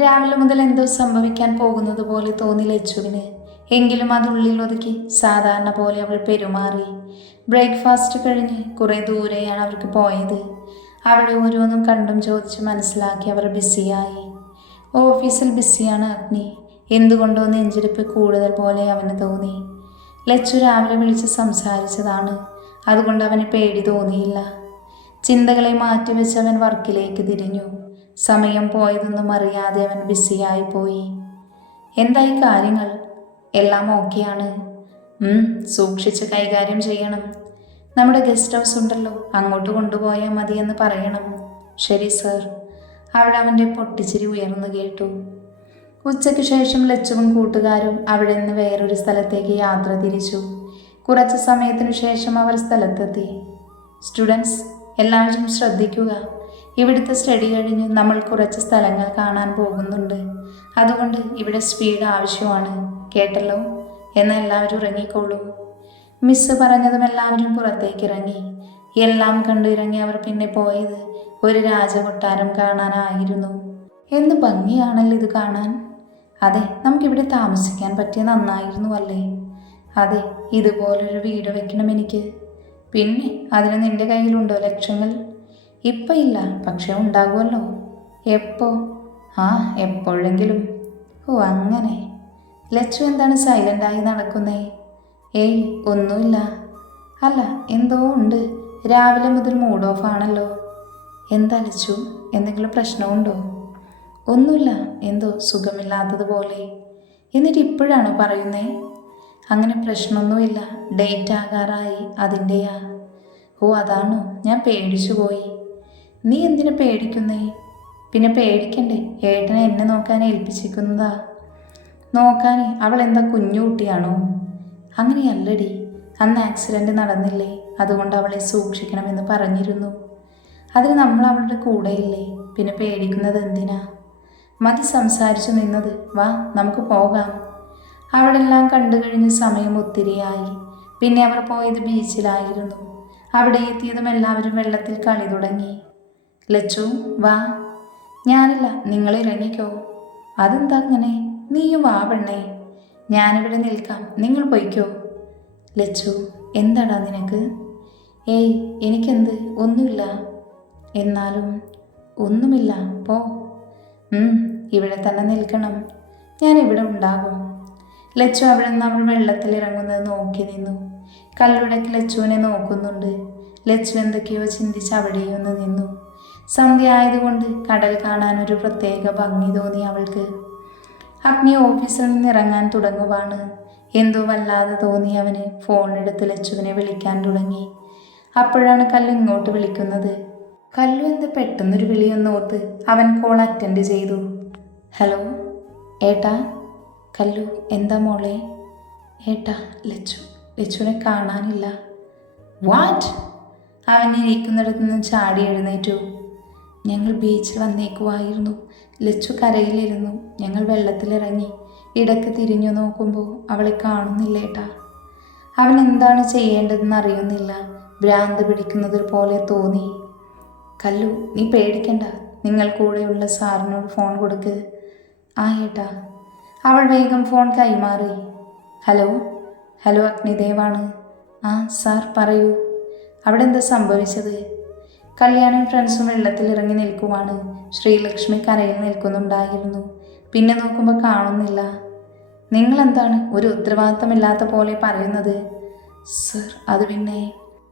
രാവിലെ മുതൽ എന്തോ സംഭവിക്കാൻ പോകുന്നത് പോലെ തോന്നി ലച്ചുവിന്. എങ്കിലും അതുള്ളിൽ ഒതുക്കി സാധാരണ പോലെ അവൾ പെരുമാറി. ബ്രേക്ക്ഫാസ്റ്റ് കഴിഞ്ഞ് കുറേ ദൂരെയാണ് അവർക്ക് പോയത്. അവിടെ ഓരോന്നും കണ്ടും ചോദിച്ച് മനസ്സിലാക്കി അവർ ബിസിയായി. ഓഫീസിൽ ബിസിയാണ് അഗ്നി. എന്തുകൊണ്ടോ നെഞ്ചിടിപ്പ് കൂടുതൽ പോലെ അവന് തോന്നി. ലച്ചു രാവിലെ വിളിച്ച് സംസാരിച്ചതാണ്. അതുകൊണ്ട് അവന് പേടി തോന്നിയില്ല. ചിന്തകളെ മാറ്റിവെച്ച് അവൻ വർക്കിലേക്ക് തിരിഞ്ഞു. സമയം പോയതൊന്നും അറിയാതെ അവൻ ബിസിയായി പോയി. എന്തായി കാര്യങ്ങൾ? എല്ലാം ഓക്കെയാണ്. സൂക്ഷിച്ച് കൈകാര്യം ചെയ്യണം. നമ്മുടെ ഗസ്റ്റ് ഹൗസ് ഉണ്ടല്ലോ, അങ്ങോട്ട് കൊണ്ടുപോയാൽ മതിയെന്ന് പറയണം. ശരി സർ. അവിടെ അവൻ്റെ പൊട്ടിച്ചിരി ഉയർന്നു കേട്ടു. ഉച്ചയ്ക്ക് ശേഷം ലച്ചുവും കൂട്ടുകാരും അവിടെ നിന്ന് വേറൊരു സ്ഥലത്തേക്ക് യാത്ര തിരിച്ചു. കുറച്ച് സമയത്തിനു ശേഷം അവർ സ്ഥലത്തെത്തി. സ്റ്റുഡൻസ്, എല്ലാവരും ശ്രദ്ധിക്കുക. ഇവിടുത്തെ സ്റ്റഡി കഴിഞ്ഞ് നമ്മൾ കുറച്ച് സ്ഥലങ്ങൾ കാണാൻ പോകുന്നുണ്ട്. അതുകൊണ്ട് ഇവിടെ സ്പീഡ് ആവശ്യമാണ്, കേട്ടല്ലോ? എന്നാൽ എല്ലാവരും ഇറങ്ങിക്കോളൂ. മിസ്സ് പറഞ്ഞതും എല്ലാവരും പുറത്തേക്ക് ഇറങ്ങി. എല്ലാം കണ്ടു ഇറങ്ങി അവർ പിന്നെ പോയത് ഒരു രാജകൊട്ടാരം കാണാനായിരുന്നു. എന്ത് ഭംഗിയാണല്ലോ ഇത് കാണാൻ. അതെ, നമുക്കിവിടെ താമസിക്കാൻ പറ്റിയ നന്നായിരുന്നു അല്ലേ? അതെ, ഇതുപോലൊരു വീട് വെക്കണം എനിക്ക്. പിന്നെ അതിന് നിന്റെ കയ്യിലുണ്ടോ ലക്ഷങ്ങൾ? ഇപ്പം ഇല്ല, പക്ഷെ ഉണ്ടാകുമല്ലോ. എപ്പോ? എപ്പോഴെങ്കിലും. ഓ അങ്ങനെ. ലച്ചു എന്താണ് സൈലൻ്റായി നടക്കുന്നേ? ഏയ് ഒന്നുമില്ല. അല്ല, എന്തോ ഉണ്ട്. രാവിലെ മുതൽ മൂഡ് ഓഫ് ആണല്ലോ. എന്താ ലച്ചു, എന്തെങ്കിലും പ്രശ്നമുണ്ടോ? ഒന്നുമില്ല, എന്തോ സുഖമില്ലാത്തതുപോലെ. എന്നിട്ട് ഇപ്പോഴാണോ പറയുന്നേ? അങ്ങനെ പ്രശ്നമൊന്നുമില്ല, ഡേറ്റ് ആകാറായി, അതിൻ്റെയാ. ഓ അതാണോ? ഞാൻ പേടിച്ചു പോയി. നീ എന്തിനു പേടിക്കുന്നേ? പിന്നെ പേടിക്കണ്ടേ, ഏട്ടനെ എന്നെ നോക്കാൻ ഏൽപ്പിച്ചിരിക്കുന്നതാ. നോക്കാൻ അവൾ എന്താ കുഞ്ഞു കുട്ടിയാണോ? അങ്ങനെയല്ലടി, അന്ന് ആക്സിഡൻറ്റ് നടന്നില്ലേ, അതുകൊണ്ട് അവളെ സൂക്ഷിക്കണമെന്ന് പറഞ്ഞിരുന്നു. അതിന് നമ്മൾ അവളുടെ കൂടെയില്ലേ, പിന്നെ പേടിക്കുന്നത് എന്തിനാ? മതി സംസാരിച്ചു നിന്നത്, വാ നമുക്ക് പോകാം. അവിടെല്ലാം കണ്ടു കഴിഞ്ഞ് സമയം ഒത്തിരിയായി. പിന്നെ അവർ പോയത് ബീച്ചിലായിരുന്നു. അവിടെ എത്തിയതും എല്ലാവരും വെള്ളത്തിൽ കളി തുടങ്ങി. ലച്ചു വാ. ഞാനില്ല, നിങ്ങൾ ഇറങ്ങിക്കോ. അതെന്താ അങ്ങനെ? നീയും വാ പെണ്ണേ. ഞാനിവിടെ നിൽക്കാം, നിങ്ങൾ പൊയ്ക്കോ. ലച്ചു, എന്താടാ നിനക്ക്? ഏയ് എനിക്കെന്ത്, ഒന്നുമില്ല. എന്നാലും ഒന്നുമില്ല, പോ. ഇവിടെ തന്നെ നിൽക്കണം, ഞാൻ ഇവിടെ ഉണ്ടാകും. ലച്ചു അവിടെ നിന്ന് അവൾ വെള്ളത്തിലിറങ്ങുന്നത് നോക്കി നിന്നു. കല്ലുടക്ക് ലച്ചുവിനെ നോക്കുന്നുണ്ട്. ലച്ചു എന്തൊക്കെയോ ചിന്തിച്ച് അവിടെയൊന്ന് നിന്നു. സന്ധ്യ ആയതുകൊണ്ട് കടൽ കാണാൻ ഒരു പ്രത്യേക ഭംഗി തോന്നി അവൾക്ക്. അഗ്നി ഓഫീസിൽ നിന്ന് ഇറങ്ങാൻ തുടങ്ങുവാണ്. എന്തോ വല്ലാതെ തോന്നി അവന്. ഫോണെടുത്ത് ലച്ചുവിനെ വിളിക്കാൻ തുടങ്ങി. അപ്പോഴാണ് കല്ലു ഇങ്ങോട്ട് വിളിക്കുന്നത്. കല്ലു എന്ത് പെട്ടെന്നൊരു വിളിയൊന്നോർത്ത് അവൻ കോൾ അറ്റൻഡ് ചെയ്തു. ഹലോ ഏട്ടാ. കല്ലു, എന്താ മോളെ? ഏട്ടാ, ലച്ചുവിനെ കാണാനില്ല. വാറ്റ്? അവൻ ഇരിക്കുന്നിടത്ത് നിന്ന് ചാടി എഴുന്നേറ്റു. ഞങ്ങൾ ബീച്ചിൽ വന്നേക്കുമായിരുന്നു. ലച്ചു കരയിലിരുന്നു. ഞങ്ങൾ വെള്ളത്തിലിറങ്ങി. ഇടയ്ക്ക് തിരിഞ്ഞു നോക്കുമ്പോൾ അവളെ കാണുന്നില്ലേട്ടാ. അവൻ എന്താണ് ചെയ്യേണ്ടതെന്ന് അറിയുന്നില്ല. ഭ്രാന്ത് പിടിക്കുന്നത് പോലെ തോന്നി. കല്ലു, നീ പേടിക്കണ്ട. നിങ്ങൾ കൂടെയുള്ള സാറിനോട് ഫോൺ കൊടുക്ക്. ഏട്ടാ. അവൾ വേഗം ഫോൺ കൈമാറി. ഹലോ. ഹലോ, അഗ്നിദേവാണ്. സാർ പറയൂ. അവിടെ എന്താ സംഭവിച്ചത്? കല്യാണും ഫ്രണ്ട്സും വെള്ളത്തിലിറങ്ങി നിൽക്കുവാണ്. ശ്രീലക്ഷ്മി കരയിൽ നിൽക്കുന്നുണ്ടായിരുന്നു. പിന്നെ നോക്കുമ്പോൾ കാണുന്നില്ല. നിങ്ങളെന്താണ് ഒരു ഉത്തരവാദിത്തമില്ലാത്ത പോലെ പറയുന്നത്? സർ, അത് പിന്നെ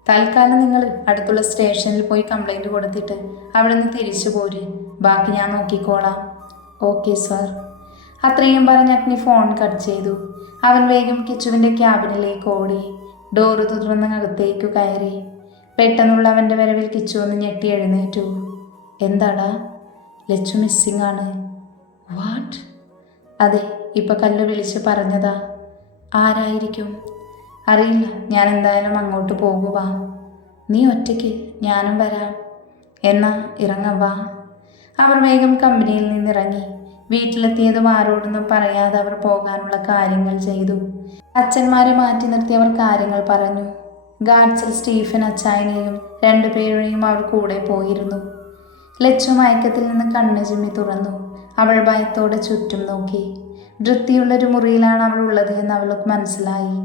തൽക്കാലം നിങ്ങൾ അടുത്തുള്ള സ്റ്റേഷനിൽ പോയി കംപ്ലൈൻറ്റ് കൊടുത്തിട്ട് അവിടെ നിന്ന് തിരിച്ചു പോര്. ബാക്കി ഞാൻ നോക്കിക്കോളാം. Okay sir. അത്രയും പറഞ്ഞ് അഗ്നി ഫോൺ കട്ട് ചെയ്തു. അവൻ വേഗം കിച്ചുവിൻ്റെ ക്യാബിനിലേക്ക് ഓടി. ഡോറ് തുറന്ന് അകത്തേക്കു കയറി. പെട്ടെന്നുള്ള അവൻ്റെ വരവിൽ കിച്ചു ഒന്ന് ഞെട്ടി എഴുന്നേറ്റു. എന്താടാ? ലച്ചു മിസ്സിംഗ് ആണ്. വാട്ട്? അതെ, ഇപ്പം കല്ലു വിളിച്ച് പറഞ്ഞതാ. ആരായിരിക്കും? അറിയില്ല. ഞാൻ എന്തായാലും അങ്ങോട്ട് പോകുക. നീ ഒറ്റയ്ക്ക്? ഞാനും വരാം. എന്നാ ഇറങ്ങവാ. അവർ വേഗം കമ്പനിയിൽ നിന്നിറങ്ങി. വീട്ടിലെത്തിയതും ആരോടൊന്നും പറയാതെ അവർ പോകാനുള്ള കാര്യങ്ങൾ ചെയ്തു. അച്ഛന്മാരെ മാറ്റി നിർത്തി അവർ കാര്യങ്ങൾ പറഞ്ഞു. ഗാഡ്സിൽ സ്റ്റീഫൻ അച്ചായനെയും രണ്ടുപേരെയും അവർ കൂടെ പോയിരുന്നു. ലച്ചു മയക്കത്തിൽ നിന്ന് കണ്ണു ചിമ്മി തുറന്നു. അവൾ ഭയത്തോടെ ചുറ്റും നോക്കി. വൃത്തിയുള്ളൊരു മുറിയിലാണ് അവൾ ഉള്ളത് എന്ന് അവൾക്ക് മനസ്സിലായി.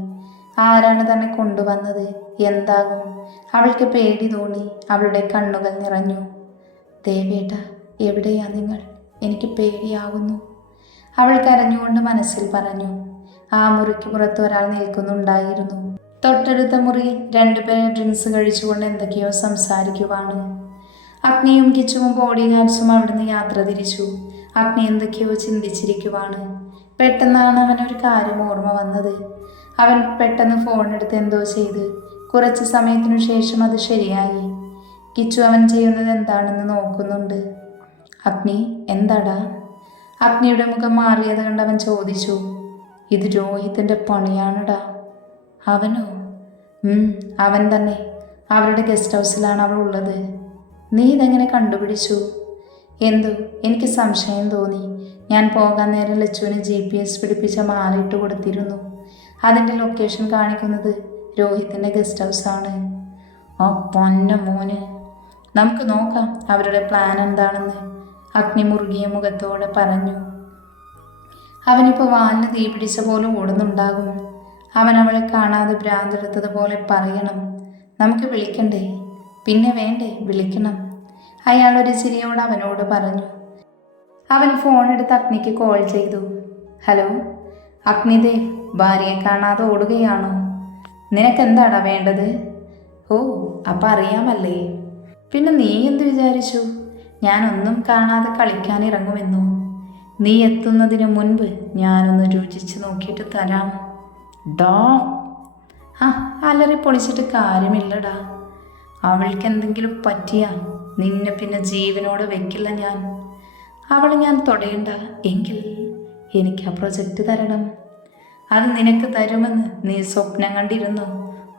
ആരാണ് തന്നെ കൊണ്ടുവന്നത്? എന്താകും? അവൾക്ക് പേടി തോന്നി. അവളുടെ കണ്ണുകൾ നിറഞ്ഞു. ദേവേട്ട, എവിടെയാ നിങ്ങൾ? എനിക്ക് പേടിയാകുന്നു, അവൾ കരഞ്ഞുകൊണ്ട് മനസ്സിൽ പറഞ്ഞു. ആ മുറിക്ക് പുറത്ത് ഒരാൾ നിൽക്കുന്നുണ്ടായിരുന്നു. തൊട്ടടുത്ത മുറിയിൽ രണ്ടുപേർ ഡ്രിങ്ക്സ് കഴിച്ചുകൊണ്ട് എന്തൊക്കെയോ സംസാരിക്കുവാണ്. അഗ്നിയും കിച്ചുവും ബോഡി ഗാർഡ്സും അവിടുന്ന് യാത്ര തിരിച്ചു. അഗ്നി എന്തൊക്കെയോ ചിന്തിച്ചിരിക്കുവാണ്. പെട്ടെന്നാണ് അവനൊരു കാര്യം ഓർമ്മ വന്നത്. അവൻ പെട്ടെന്ന് ഫോണെടുത്ത് എന്തോ ചെയ്ത് കുറച്ച് സമയത്തിനു ശേഷം അത് ശരിയായി. കിച്ചു അവൻ ചെയ്യുന്നത് എന്താണെന്ന് നോക്കുന്നുണ്ട്. അഗ്നി, എന്താടാ? അഗ്നിയുടെ മുഖം മാറിയത് കണ്ട് അവൻ ചോദിച്ചു. ഇത് രോഹിത്തിൻ്റെ പണിയാണടാ. അവനോ? അവൻ തന്നെ. അവരുടെ ഗസ്റ്റ് ഹൗസിലാണ് അവൾ ഉള്ളത്. നീ ഇതെങ്ങനെ കണ്ടുപിടിച്ചു? എന്തോ എനിക്ക് സംശയം തോന്നി. ഞാൻ പോകാൻ നേരം ലച്ചുവിന് GPS പിടിപ്പിച്ച മാല ഇട്ട് കൊടുത്തിരുന്നു. അതിൻ്റെ ലൊക്കേഷൻ കാണിക്കുന്നത് രോഹിത്തിൻ്റെ ഗസ്റ്റ് ഹൗസാണ്. ആ പൊന്ന മോന്, നമുക്ക് നോക്കാം അവരുടെ പ്ലാൻ എന്താണെന്ന്, അഗ്നി മുറുകിയ മുഖത്തോടെ പറഞ്ഞു. അവനിപ്പോൾ വാലിന് തീ പിടിച്ച പോലെ ഓടുന്നുണ്ടാകും. അവൻ അവളെ കാണാതെ ഭ്രാന്തെടുത്തതുപോലെ പറയണം. നമുക്ക് വിളിക്കണ്ടേ? പിന്നെ വേണ്ടേ, വിളിക്കണം. അയാൾ ഒരു ചിരിയോട് അവനോട് പറഞ്ഞു. അവൻ ഫോണെടുത്ത് അഗ്നിക്ക് കോൾ ചെയ്തു. ഹലോ അഗ്നിദേവ്, ഭാര്യയെ കാണാതെ ഓടുകയാണോ? നിനക്കെന്താടാ വേണ്ടത്? ഓ, അപ്പം അറിയാമല്ലേ. പിന്നെ നീ എന്ത് വിചാരിച്ചു ഞാനൊന്നും കാണാതെ കളിക്കാൻ ഇറങ്ങുമെന്നോ? നീ എത്തുന്നതിന് മുൻപ് ഞാനൊന്ന് രുചിച്ച് നോക്കിയിട്ട് തരാം. ഡാ, അലറി പൊളിച്ചിട്ട് കാര്യമില്ലടാ. അവൾക്ക് എന്തെങ്കിലും പറ്റിയാ നിന്നെ പിന്നെ ജീവനോടെ വെക്കില്ല ഞാൻ. അവൾ ഞാൻ തൊടേണ്ട എങ്കിൽ എനിക്ക് ആ പ്രൊജക്റ്റ് തരണം. അത് നിനക്ക് തരുമെന്ന് നീ സ്വപ്നം കണ്ടിരുന്നു.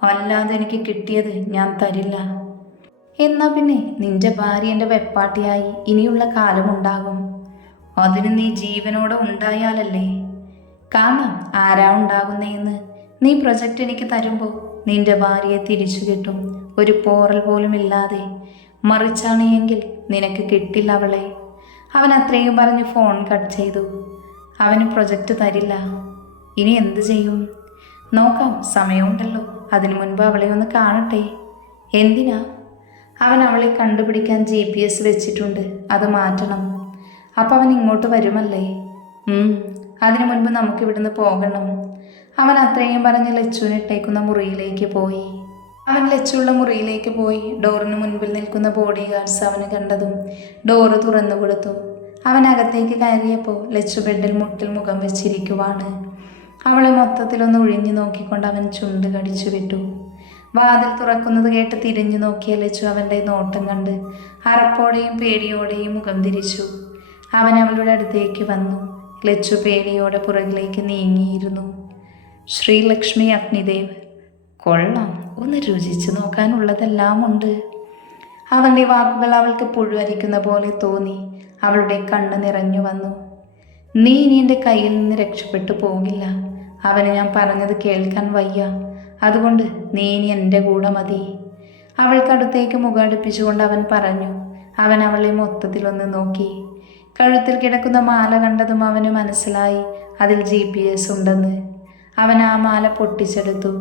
അല്ലാതെ എനിക്ക് കിട്ടിയത് ഞാൻ തരില്ല. എന്നാ പിന്നെ നിന്റെ ഭാര്യ എൻ്റെ വെപ്പാട്ടിയായി ഇനിയുള്ള കാലമുണ്ടാകും. അതിന് നീ ജീവനോടെ ഉണ്ടായാലല്ലേ. കാണാം ആരാ ഉണ്ടാകുന്നതെന്ന്. നീ പ്രൊജക്റ്റ് എനിക്ക് തരുമ്പോൾ നിന്റെ ഭാര്യയെ തിരിച്ചു കിട്ടും, ഒരു പോറൽ പോലും ഇല്ലാതെ. മറിച്ചാണ് എങ്കിൽ നിനക്ക് കിട്ടില്ല അവളെ. അവൻ അത്രയും പറഞ്ഞ് ഫോൺ കട്ട് ചെയ്തു. അവന് പ്രൊജക്റ്റ് തരില്ല. ഇനി എന്തു ചെയ്യും? നോക്കാം, സമയമുണ്ടല്ലോ. അതിനു മുൻപ് അവളെ ഒന്ന് കാണട്ടെ. എന്തിനാ? അവൻ അവളെ കണ്ടുപിടിക്കാൻ GPS വെച്ചിട്ടുണ്ട്, അത് മാറ്റണം. അപ്പം അവൻ ഇങ്ങോട്ട് വരുമല്ലേ? അതിനു മുൻപ് നമുക്കിവിടുന്ന് പോകണം. അവൻ അത്രയും പറഞ്ഞ് ലച്ചുവിനെ ഇട്ടേക്കുന്ന മുറിയിലേക്ക് പോയി. അവൻ ലച്ചുള്ള മുറിയിലേക്ക് പോയി. ഡോറിന് മുൻപിൽ നിൽക്കുന്ന ബോഡി ഗാർഡ്സ് അവന് കണ്ടതും ഡോറ് തുറന്നു കൊടുത്തു. അവൻ അകത്തേക്ക് കയറിയപ്പോൾ ലച്ചു ബെഡിൽ മുട്ടിൽ മുഖം വെച്ചിരിക്കുവാണ്. അവളെ മൊത്തത്തിലൊന്ന് ഒഴിഞ്ഞു നോക്കിക്കൊണ്ട് അവൻ ചുണ്ട് കടിച്ചു വിട്ടു. വാതിൽ തുറക്കുന്നത് കേട്ട് തിരിഞ്ഞു നോക്കിയ ലച്ചു അവൻ്റെ നോട്ടം കണ്ട് അറപ്പോടെയും പേടിയോടെയും മുഖം തിരിച്ചു. അവൻ അവളുടെ അടുത്തേക്ക് വന്നു. ലച്ചു പേടിയോടെ പുറകിലേക്ക് നീങ്ങിയിരുന്നു. ശ്രീലക്ഷ്മി അഗ്നിദേവ്, കൊള്ളാം, ഒന്ന് രുചിച്ചു നോക്കാനുള്ളതെല്ലാം ഉണ്ട്. അവൻ്റെ വാക്കുകൾ അവൾക്ക് പുഴുവരിക്കുന്ന പോലെ തോന്നി. അവളുടെ കണ്ണ് നിറഞ്ഞു വന്നു. നീ ഇനി എൻ്റെ കയ്യിൽ നിന്ന് രക്ഷപ്പെട്ടു പോകില്ല. അവന് ഞാൻ പറഞ്ഞത് കേൾക്കാൻ വയ്യ. അതുകൊണ്ട് നീ ഇനി എൻ്റെ കൂടെ മതി. അവൾക്കടുത്തേക്ക് മുഖമടുപ്പിച്ചുകൊണ്ട് അവൻ പറഞ്ഞു. അവൻ അവളെ മൊത്തത്തിലൊന്ന് നോക്കി. കഴുത്തിൽ കിടക്കുന്ന മാല കണ്ടതും അവന് മനസ്സിലായി അതിൽ GPS ഉണ്ടെന്ന്. അവൻ ആ മാല പൊട്ടിച്ചെടുത്തു.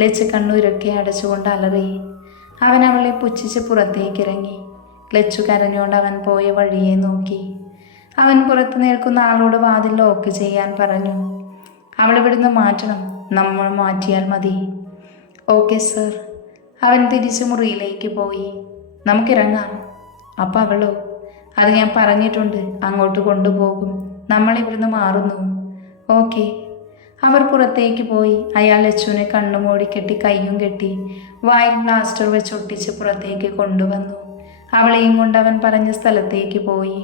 ലച്ച് കണ്ണൂരൊക്കെ അടച്ചുകൊണ്ട് അലറി. അവൻ അവളെ പുച്ഛിച്ച് പുറത്തേക്കിറങ്ങി. ലച്ചു കരഞ്ഞുകൊണ്ട് അവൻ പോയ വഴിയെ നോക്കി. അവൻ പുറത്ത് നിൽക്കുന്ന ആളോട് വാതിൽ ലോക്ക് ചെയ്യാൻ പറഞ്ഞു. അവൾ ഇവിടുന്ന് മാറ്റണം, നമ്മൾ മാറ്റിയാൽ മതി. Okay sir. അവൻ തിരിച്ചു മുറിയിലേക്ക് പോയി. നമുക്കിറങ്ങാം. അപ്പം അവളോ? അത് ഞാൻ പറഞ്ഞിട്ടുണ്ട്, അങ്ങോട്ട് കൊണ്ടുപോകും. നമ്മളിവിടുന്ന് മാറുന്നു. ഓക്കെ. അവർ പുറത്തേക്ക് പോയി. അയാൾ ലച്ചുവിനെ കണ്ണുമൂടി കെട്ടി കയ്യും കെട്ടി വായിൽ പ്ലാസ്റ്റർ വെച്ച് ഒട്ടിച്ച് പുറത്തേക്ക് കൊണ്ടുവന്നു. അവളെയും കൊണ്ട് അവൻ പറഞ്ഞ സ്ഥലത്തേക്ക് പോയി.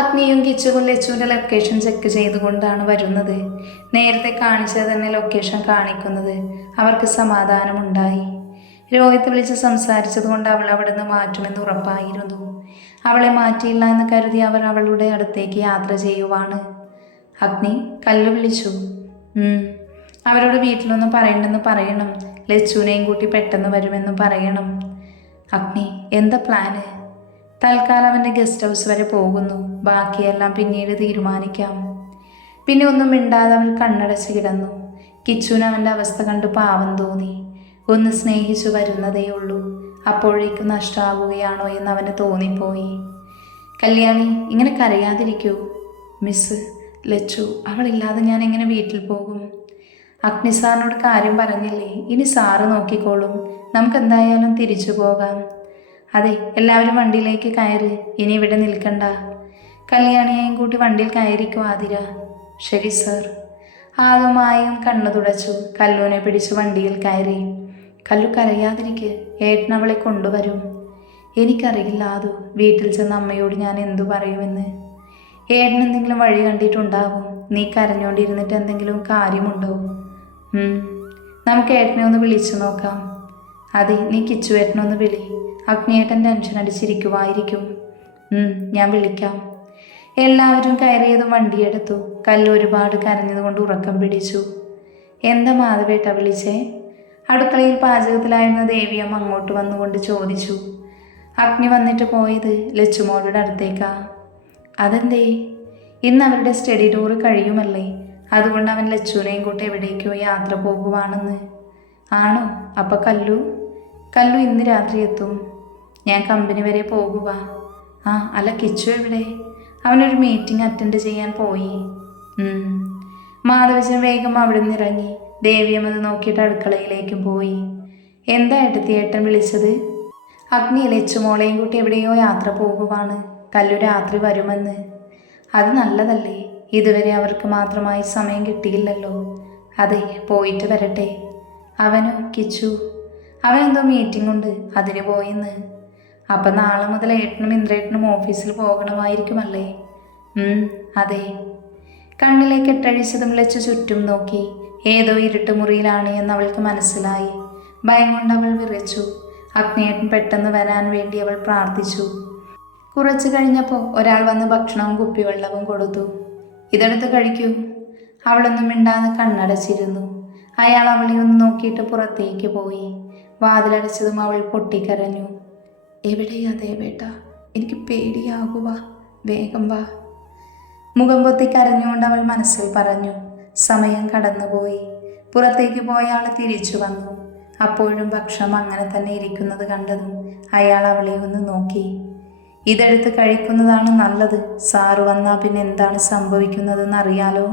അഗ്നിയും കിച്ചുവും ലച്ചുവിൻ്റെ ലൊക്കേഷൻ ചെക്ക് ചെയ്തുകൊണ്ടാണ് വരുന്നത്. നേരത്തെ കാണിച്ചത് തന്നെ ലൊക്കേഷൻ കാണിക്കുന്നത്. അവർക്ക് സമാധാനമുണ്ടായി. രോഹിത്ത് വിളിച്ച് സംസാരിച്ചത് കൊണ്ട് അവൾ അവിടെ നിന്ന് മാറ്റുമെന്ന് ഉറപ്പായിരുന്നു. അവളെ മാറ്റിയില്ല എന്ന് കരുതി അവർ അവളുടെ അടുത്തേക്ക് യാത്ര ചെയ്യുവാണ്. അഗ്നി, കല്ല് വിളിച്ചു. അവരോട് വീട്ടിലൊന്നും പറയണ്ടെന്ന് പറയണം. ലച്ചുവിനെയും കൂട്ടി പെട്ടെന്ന് വരുമെന്ന് പറയണം. അഗ്നി, എന്താ പ്ലാന്? തൽക്കാലം അവൻ്റെ ഗസ്റ്റ് ഹൗസ് വരെ പോകുന്നു. ബാക്കിയെല്ലാം പിന്നീട് തീരുമാനിക്കാം. പിന്നെ ഒന്നും മിണ്ടാതെ അവൾ കണ്ണടച്ച് കിടന്നു. കിച്ചുവിന് അവൻ്റെ അവസ്ഥ കണ്ട് പാവം തോന്നി. ഒന്ന് സ്നേഹിച്ചു വരുന്നതേ ഉള്ളൂ, അപ്പോഴേക്കും നഷ്ടമാകുകയാണോ എന്ന് അവന് തോന്നിപ്പോയി. കല്യാണി, ഇങ്ങനെ കരയാതിരിക്കൂ. മിസ് ലച്ചു, അവളില്ലാതെ ഞാൻ എങ്ങനെ വീട്ടിൽ പോകും? അഗ്നി സാറിനോട് കാര്യം പറഞ്ഞില്ലേ? ഇനി സാറ് നോക്കിക്കോളും. നമുക്കെന്തായാലും തിരിച്ചു പോകാം. അതെ, എല്ലാവരും വണ്ടിയിലേക്ക് കയറി. ഇനി ഇവിടെ നിൽക്കണ്ട. കല്യാണിയെയും കൂട്ടി വണ്ടിയിൽ കയറിക്കോ ആതിര. ശരി സർ. ആദ്യമായും കണ്ണു തുടച്ചു കല്ലുവിനെ പിടിച്ച് വണ്ടിയിൽ കയറി. കല്ലു, കരയാതിരിക്ക്, ഏട്ടൻ അവളെ കൊണ്ടുവരും. എനിക്കറിയില്ല ആദു, വീട്ടിൽ ചെന്ന് അമ്മയോട് ഞാൻ എന്തു പറയുമെന്ന്. ഏട്ടൻ എന്തെങ്കിലും വഴി കണ്ടിട്ടുണ്ടാവും. നീ കരഞ്ഞോണ്ടിരുന്നിട്ട് എന്തെങ്കിലും കാര്യമുണ്ടോ? നമുക്ക് ഏട്ടനെ ഒന്ന് വിളിച്ചു നോക്കാം. അതെ, നീ കിച്ചു ഏട്ടനൊന്ന് വിളി. അഗ്നിയേട്ടൻ ടെൻഷൻ അടിച്ചിരിക്കുമായിരിക്കും. ഞാൻ വിളിക്കാം. എല്ലാവരും കയറിയതും വണ്ടിയെടുത്തു. കല്ല് ഒരുപാട് കരഞ്ഞതുകൊണ്ട് ഉറക്കം പിടിച്ചു. എന്താ മാധവേട്ട വിളിച്ചേ? അടുക്കളയിൽ പാചകത്തിലായിരുന്ന ദേവിയമ്മ അങ്ങോട്ട് വന്നുകൊണ്ട് ചോദിച്ചു. അഗ്നി വന്നിട്ട് പോയത് ലച്ചുമോളുടെ അടുത്തേക്കാ. അതെന്തേ? ഇന്ന് അവരുടെ സ്റ്റഡി ടൂർ കഴിയുമല്ലേ, അതുകൊണ്ട് അവൻ ലച്ചുവിനെയും കൂട്ടി എവിടേക്കോ യാത്ര പോകുവാണെന്ന്. ആണോ? അപ്പം കല്ലു ഇന്ന് രാത്രി എത്തും. ഞാൻ കമ്പനി വരെ പോകുക. അല്ല, കിച്ചു എവിടെ? അവനൊരു മീറ്റിംഗ് അറ്റൻഡ് ചെയ്യാൻ പോയി. മാധവച്ചൻ വേഗം അവിടെ നിന്ന് ഇറങ്ങി. ദേവിയമ്മ അത് നോക്കിയിട്ട് അടുക്കളയിലേക്കും പോയി. എന്താ ഏട്ടൻ വിളിച്ചത്? അഗ്നി ലച്ചുമോളെയും കൂട്ടി എവിടെയോ യാത്ര പോകുവാണ്. കല്ലു രാത്രി വരുമെന്ന്. അത് നല്ലതല്ലേ, ഇതുവരെ അവർക്ക് മാത്രമായി സമയം കിട്ടിയില്ലല്ലോ. അതെ, പോയിട്ട് വരട്ടെ. അവനോ? കിച്ചു അവനെന്തോ മീറ്റിംഗ് ഉണ്ട്, അതിന് പോയിന്ന്. അപ്പം നാളെ മുതൽ ഏട്ടനും ഇന്ദ്രേട്ടനും ഓഫീസിൽ പോകണമായിരിക്കുമല്ലേ? അതെ. കണ്ണിലേക്ക് എട്ടഴിച്ചതും ലച്ചു ചുറ്റും നോക്കി. ഏതോ ഇരുട്ട് മുറിയിലാണ് എന്ന് അവൾക്ക് മനസ്സിലായി. ഭയം കൊണ്ട് അവൾ വിറച്ചു. അഗ്നിയേട്ടൻ പെട്ടെന്ന് വരാൻ വേണ്ടി അവൾ പ്രാർത്ഥിച്ചു. കുറച്ചു കഴിഞ്ഞപ്പോൾ ഒരാൾ വന്ന് ഭക്ഷണവും കുപ്പിവെള്ളവും കൊടുത്തു. ഇതെടുത്ത് കഴിക്കൂ. അവളൊന്നും മിണ്ടാതെ കണ്ണടച്ചിരുന്നു. അയാൾ അവളെ ഒന്ന് നോക്കിയിട്ട് പുറത്തേക്ക് പോയി. വാതിലടച്ചതും അവൾ പൊട്ടിക്കരഞ്ഞു. എവിടെയാ ദേവേട്ട? എനിക്ക് പേടിയാകുക, വേഗം വാ. മുഖം പൊത്തി കരഞ്ഞുകൊണ്ട് അവൾ മനസ്സിൽ പറഞ്ഞു. സമയം കടന്നുപോയി. പുറത്തേക്ക് പോയ ആൾ തിരിച്ചു വന്നു. അപ്പോഴും ഭക്ഷണം അങ്ങനെ തന്നെ ഇരിക്കുന്നത് കണ്ടതും അയാൾ അവളെ ഒന്ന് നോക്കി. ഇതെടുത്ത് കഴിക്കുന്നതാണ് നല്ലത്. സാറ് വന്നാൽ പിന്നെ എന്താണ് സംഭവിക്കുന്നതെന്ന് അറിയാലോ.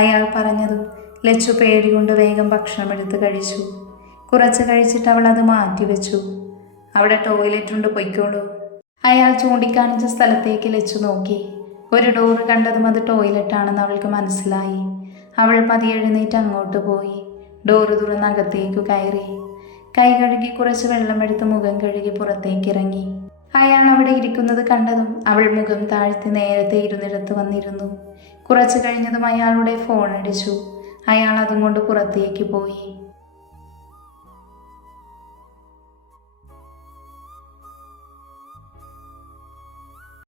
അയാൾ പറഞ്ഞതും ലച്ചു പേടികൊണ്ട് വേഗം ഭക്ഷണം എടുത്ത് കഴിച്ചു. കുറച്ച് കഴിച്ചിട്ട് അവൾ അത് മാറ്റിവെച്ചു. അവിടെ ടോയ്ലറ്റ് ഉണ്ട്, പൊയ്ക്കോളൂ. അയാൾ ചൂണ്ടിക്കാണിച്ച സ്ഥലത്തേക്ക് ലച്ചു നോക്കി. ഒരു ഡോറ് കണ്ടതും അത് ടോയ്ലറ്റാണെന്ന് അവൾക്ക് മനസ്സിലായി. അവൾ പതിയെ എഴുന്നേറ്റ് അങ്ങോട്ട് പോയി. ഡോറ് തുറന്ന് അകത്തേക്ക് കയറി. കൈ കഴുകി കുറച്ച് വെള്ളമെടുത്ത് മുഖം കഴുകി പുറത്തേക്ക് ഇറങ്ങി. അയാൾ അവിടെ ഇരിക്കുന്നത് കണ്ടതും അവൾ മുഖം താഴ്ത്തി നേരത്തെ ഇരുന്നിടത്ത് വന്നിരുന്നു. കുറച്ച് കഴിഞ്ഞതും അയാളുടെ ഫോൺ അടിച്ചു. അയാൾ അതും കൊണ്ട് പുറത്തേക്ക് പോയി.